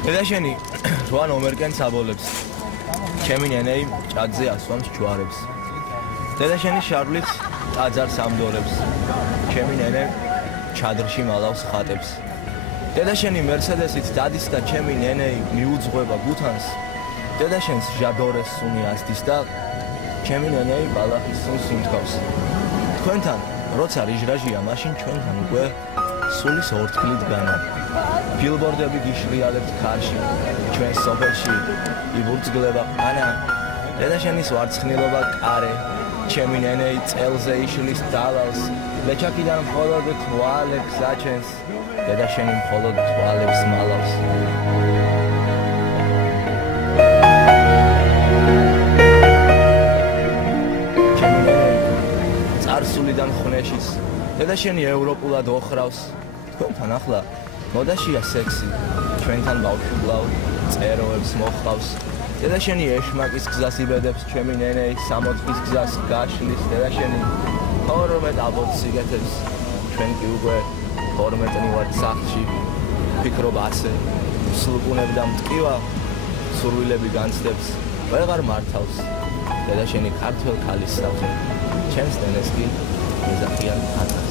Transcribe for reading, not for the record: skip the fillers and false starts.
დედაშენი 8 ნომერკენ საბოლებს. ჩემი ნენეი ჭადზე ასვამს ჯვარებს. დედაშენი შარვლით ტაძარს ამდორებს. ჩემი ნენე ჩადრში მალავს ხატებს. დედაშენი მერსედესით დადის და ჩემი ნენეი მიუძღვება გუთანს. დედაშენს ჟადორეს სუნი ასდის და ჩემი ნენეი ბალახის სუნს იმთქავს. თქვენთან როცა რიჟრაჟია, მაშინ ჩვენთან უკვე სულის ორთქლით განა. ბილბორდები გიშრიალებთ ქარში, ჩვენ სოფელში იბურწგლება ყანა. დედაშენის ვარცხნილობა კარე, ჩემი ნენეი წელზე იშლის დალალს. ლეჩაკიდან მხოლოდ თვალებს აჩენს, დედაშენი მხოლოდ თვალებს მალავს. ჩემი ნენეი წარსულიდან ხნეშის, დედაშენი ევროპულად ოხრავს. თქვენთან ახლა მოდაშია სექსი, ჩვენთან ბავშვობლავ წეროებს მოხავს. დედაშენი ეშმაკის გზას იბედებს, ჩემი ნენეი 60-ის გზას გაშლის. დედაშენი 12 აბორტს იგეთებს, ჩვენ კი უკვე 12 ვართ სახლში. ფიქრობ ასე, სულყუნებ და მტკივა, სურვილები განცდებს, ვეღარ მართავს. დედაშენი ქართველ ქალის სახე, ჩემს ნენეს კი მეზახიან ატას.